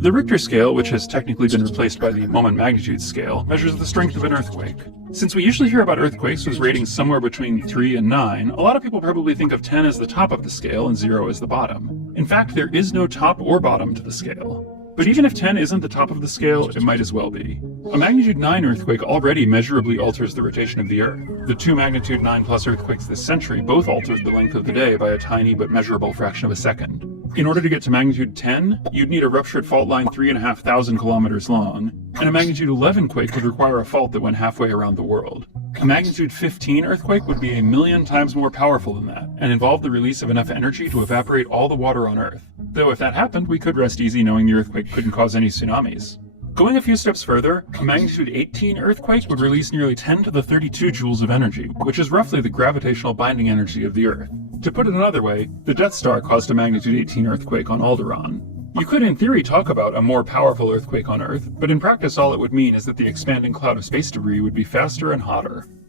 The Richter scale, which has technically been replaced by the moment magnitude scale, measures the strength of an earthquake. Since we usually hear about earthquakes with ratings somewhere between 3 and 9, a lot of people probably think of 10 as the top of the scale and 0 as the bottom. In fact, there is no top or bottom to the scale. But even if 10 isn't the top of the scale, it might as well be. A magnitude 9 earthquake already measurably alters the rotation of the Earth. The two magnitude 9 plus earthquakes this century both altered the length of the day by a tiny but measurable fraction of a second. In order to get to magnitude 10, you'd need a ruptured fault line 3,500 kilometers long, and a magnitude 11 quake would require a fault that went halfway around the world. A magnitude 15 earthquake would be 1,000,000 times more powerful than that, and involve the release of enough energy to evaporate all the water on Earth. Though if that happened, we could rest easy knowing the earthquake couldn't cause any tsunamis. Going a few steps further, a magnitude 18 earthquake would release nearly 10 to the 32 joules of energy, which is roughly the gravitational binding energy of the Earth. To put it another way, the Death Star caused a magnitude 18 earthquake on Alderaan. You could in theory talk about a more powerful earthquake on Earth, but in practice all it would mean is that the expanding cloud of space debris would be faster and hotter.